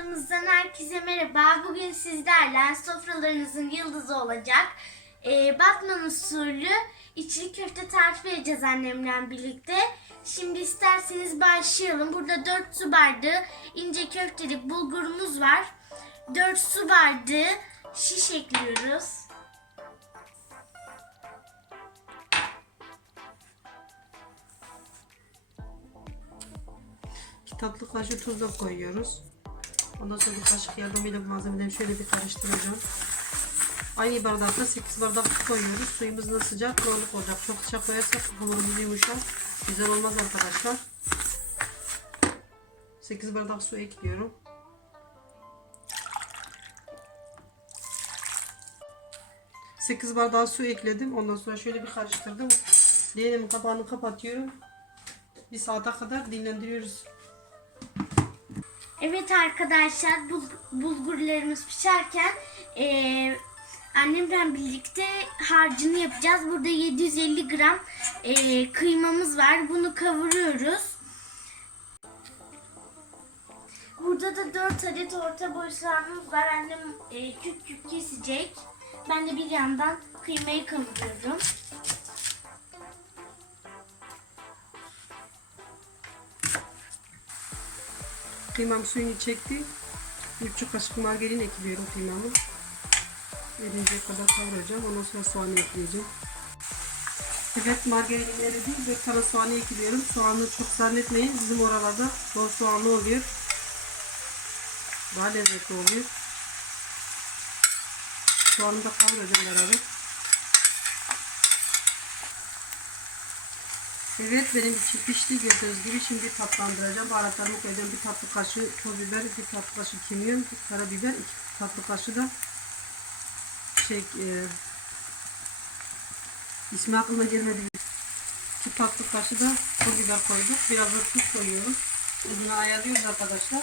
Kanalımızdan herkese merhaba. Bugün sizlerle sofralarınızın yıldızı olacak e, Batman usulü içli köfte tarifi vereceğiz annemle birlikte. Şimdi isterseniz başlayalım. Burada 4 su bardağı ince köftelik bulgurumuz var. 4 su bardağı şiş ekliyoruz. Tatlı kaşığı tuz da koyuyoruz. Ondan sonra bir kaşık yardımıyla bu malzemeleri şöyle bir karıştıracağım. Aynı bardakta 8 bardak su koyuyoruz. Suyumuz da sıcak, kıvamlık olacak. Çok sıcak koyarsak hamurumuz yumuşar. Güzel olmaz arkadaşlar. 8 bardak su ekliyorum. Sekiz bardak su ekledim. Ondan sonra şöyle bir karıştırdım. Leğenimin kapağını kapatıyorum. Bir saate kadar dinlendiriyoruz. Evet arkadaşlar bul- bulgurlarımız pişerken eee annemle birlikte harcını yapacağız. Burada 750 gram eee, kıymamız var. Bunu kavuruyoruz. Burada da 4 adet orta boy soğanımız var. Annem eee, küp küp kesecek. Ben de bir yandan kıymayı kavuruyorum. Kıymam suyunu çekti. 3 kaşık margarin ekliyorum kıymamı. Erinceye kadar kavuracağım. Ondan sonra soğanı ekleyeceğim. Evet margarinim eridi. 4 tane soğanı ekliyorum. Soğanı çok zannetmeyin. Bizim oralarda bol soğanlı oluyor. Daha lezzetli oluyor. Soğanı da kavuracağım beraber. Evet benim için pişti gördüğünüz gibi şimdi tatlandıracağım. Baharatlarımı koyacağım. Bir tatlı kaşığı toz biber, bir tatlı kaşığı kimyon, bir karabiber, iki tatlı kaşığı da şey e, ismi aklıma gelmedi. İki tatlı kaşığı da toz biber koyduk. Biraz da tuz koyuyoruz. Bunu ayarlıyoruz arkadaşlar.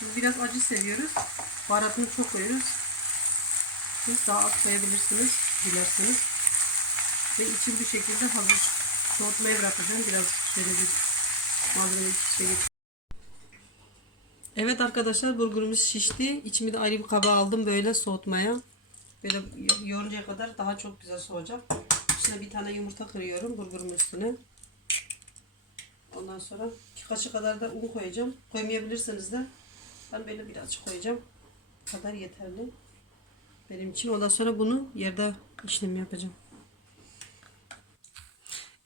Biz biraz acı seviyoruz. Baharatını çok koyuyoruz. Siz daha az koyabilirsiniz. Dilerseniz. Ve içi bu şekilde hazır. Soğutmaya bırakacağım. Biraz şöyle bir malzeme şey Evet arkadaşlar bulgurumuz şişti. İçimi de ayrı bir kaba aldım böyle soğutmaya. Böyle yoğuruncaya kadar daha çok güzel soğuyacak. Üstüne bir tane yumurta kırıyorum bulgurumun üstüne. Ondan sonra iki kaşık kadar da un koyacağım. Koymayabilirsiniz de. Ben böyle birazcık koyacağım. Kadar yeterli. Benim için. Ondan sonra bunu yerde işlem yapacağım.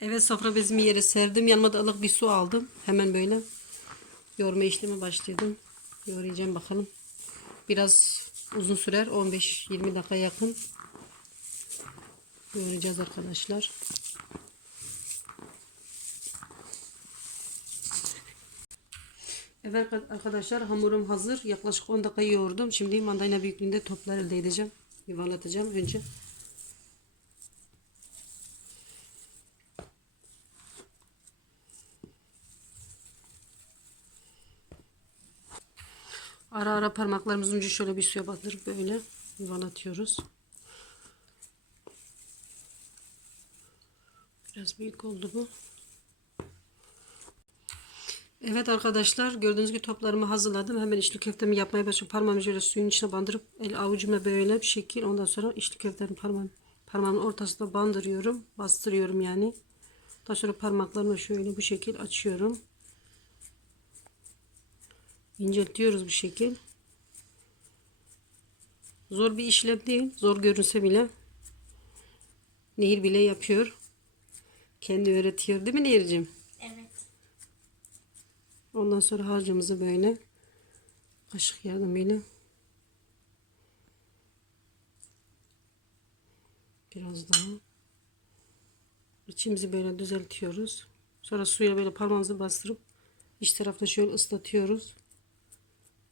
Evet sofra bezimi yere serdim. Yanıma da ılık bir su aldım. Hemen böyle yoğurma işlemi başladım. Yoğuracağım bakalım. Biraz uzun sürer. 15-20 dakika yakın. Yoğuracağız arkadaşlar. Evet arkadaşlar hamurum hazır. Yaklaşık 10 dakika yoğurdum. Şimdi mandalina büyüklüğünde toplar elde edeceğim. Yuvarlatacağım önce. Ara ara parmaklarımızın ucu şöyle bir suya batırıp böyle yuvarlatıyoruz. Biraz büyük oldu bu. Evet arkadaşlar gördüğünüz gibi toplarımı hazırladım. Hemen içli köftemi yapmaya başladım. Parmağımı şöyle suyun içine bandırıp el avucuma böyle bir şekil. Ondan sonra içli köftenin parmağım, parmağımın ortasına bandırıyorum. Bastırıyorum yani. Daha sonra parmaklarımı şöyle bu şekil açıyorum. İnceltiyoruz bu şekil. Zor bir işlem değil. Zor görünse bile Nehir bile yapıyor. Kendi öğretiyor değil mi Nehir'cim? Evet. Ondan sonra harcımızı böyle kaşık yardımıyla biraz daha içimizi böyle düzeltiyoruz. Sonra suya böyle parmağımızı bastırıp iç tarafta şöyle ıslatıyoruz.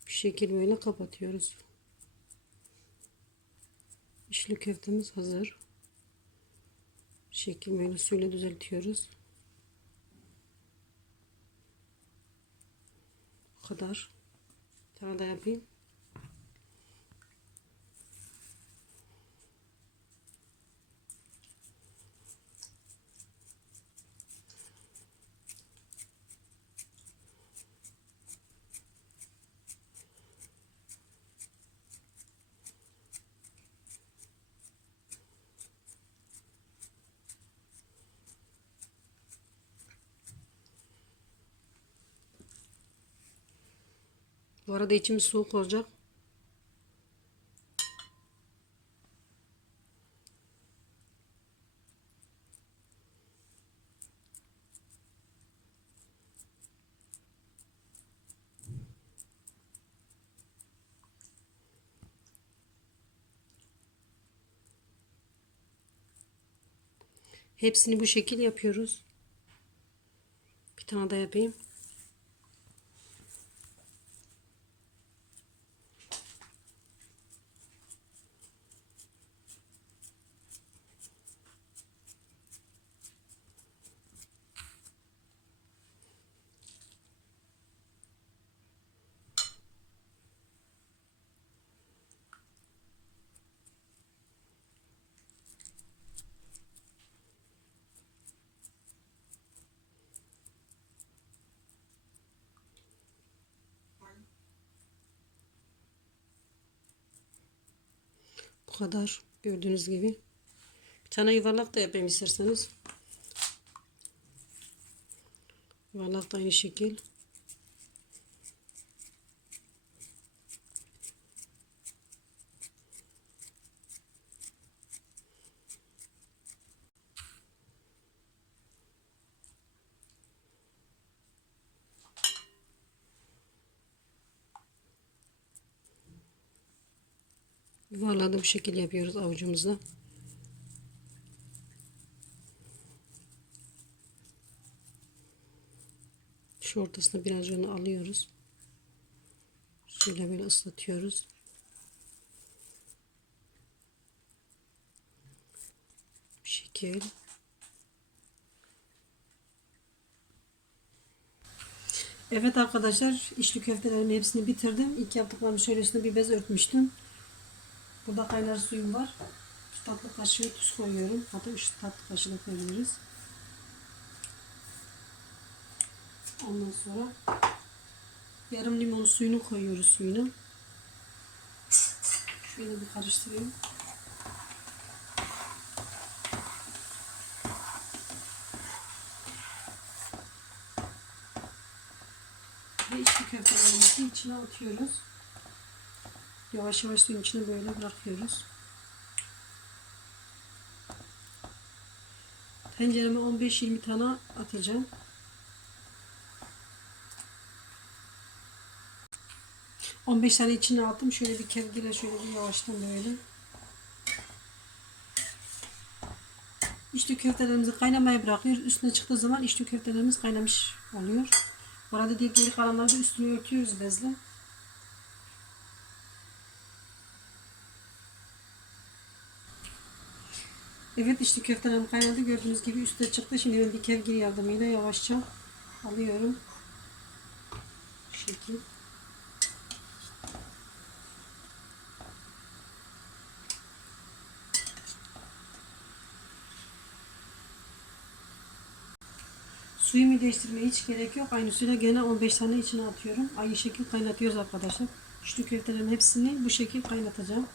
Bir şekil böyle kapatıyoruz. İçli köftemiz hazır. Bir şekil böyle suyla düzeltiyoruz. Bu kadar. Bir tane yapayım. Bu arada içimiz soğuk olacak. Hepsini bu şekil yapıyoruz. Bir tane daha yapayım. Kadar gördüğünüz gibi. Bir tane yuvarlak da yapayım isterseniz. Yuvarlak da aynı şekil. Yuvarlağı da bu şekil yapıyoruz avucumuzla. Şu ortasına biraz onu alıyoruz. Şöyle böyle ıslatıyoruz. Bu şekil. Evet arkadaşlar içli köftelerimin hepsini bitirdim. İlk yaptıklarımı şöyle üstüne bir bez örtmüştüm. Burada kaynar suyum var. 3 tatlı kaşığı tuz koyuyorum. Hatta 3 tatlı kaşığı koyabiliriz. Ondan sonra yarım limon suyunu koyuyoruz suyunu. Şöyle bir karıştırayım. Ve içli köftelerimizi içine atıyoruz. Yavaş yavaş suyun içine böyle bırakıyoruz. Tencereme 15-20 tane atacağım. On beş tane içine attım. Şöyle bir kevgire şöyle bir yavaştan böyle. İçli köftelerimizi kaynamaya bırakıyoruz. Üstüne çıktığı zaman içli köftelerimiz kaynamış oluyor. Bu arada diğer geri kalanları da üstüne örtüyoruz bezle. Evet işte köftelerim kaynadı. Gördüğünüz gibi üstüne çıktı. Şimdi ben bir kevgir yardımıyla yavaşça alıyorum. Şekil. Suyumu değiştirmeye hiç gerek yok. Aynı suyla gene 15 tane içine atıyorum. Aynı şekil kaynatıyoruz arkadaşlar. Şu köftelerin hepsini bu şekil kaynatacağım.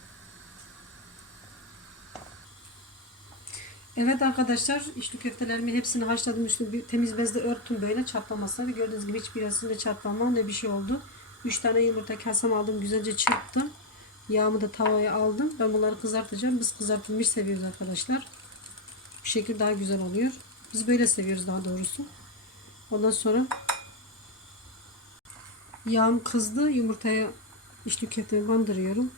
Evet arkadaşlar içli köftelerimi hepsini haşladım üstüne bir temiz bezle örttüm böyle çatlamasına ve gördüğünüz gibi hiçbirisinde çatlama ne bir şey oldu. 3 tane yumurta kasem aldım güzelce çırptım. Yağımı da tavaya aldım. Ben bunları kızartacağım. Biz kızartılmış seviyoruz arkadaşlar. Bu şekil daha güzel oluyor. Biz böyle seviyoruz daha doğrusu. Ondan sonra yağım kızdı. Yumurtaya içli köftemi bandırıyorum.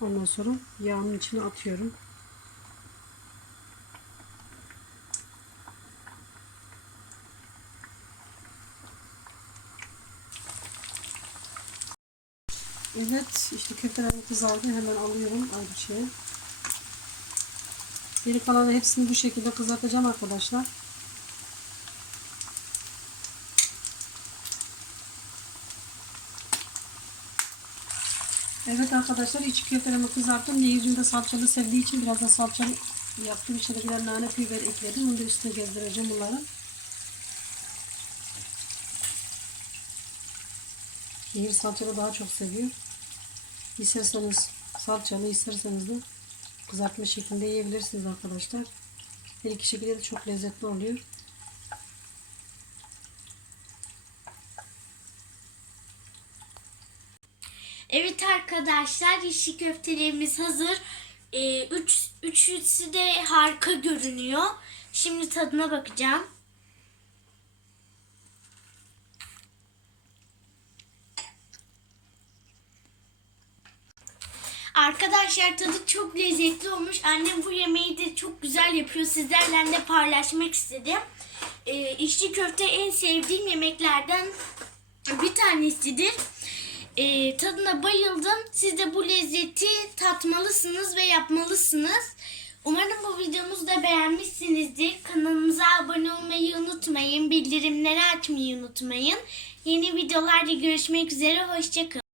Ondan sonra yağımın içine atıyorum. Evet, işte köftelerim kızardı. Hemen alıyorum ayrı şeye. Geri kalanı hepsini bu şekilde kızartacağım arkadaşlar. Evet arkadaşlar içi köftelerimi kızarttım. Nehircim de salçalı sevdiği için biraz da salçalı yaptım. İçine birer nane biber ekledim. Bunu da üstüne gezdireceğim bunları. Nehir salçalı daha çok seviyor. İsterseniz salçalı, isterseniz de kızartma şeklinde yiyebilirsiniz arkadaşlar. Her iki şekilde de çok lezzetli oluyor. Evet arkadaşlar yeşil köftelerimiz hazır. Ee, üç, üçüsü de harika görünüyor. Şimdi tadına bakacağım. Arkadaşlar tadı çok lezzetli olmuş. Annem bu yemeği de çok güzel yapıyor. Sizlerle de paylaşmak istedim. Ee, içli köfte en sevdiğim yemeklerden bir tanesidir. Ee, tadına bayıldım. Siz de bu lezzeti tatmalısınız ve yapmalısınız. Umarım bu videomuzu da beğenmişsinizdir. Kanalımıza abone olmayı unutmayın. Bildirimleri açmayı unutmayın. Yeni videolarda görüşmek üzere. Hoşçakalın.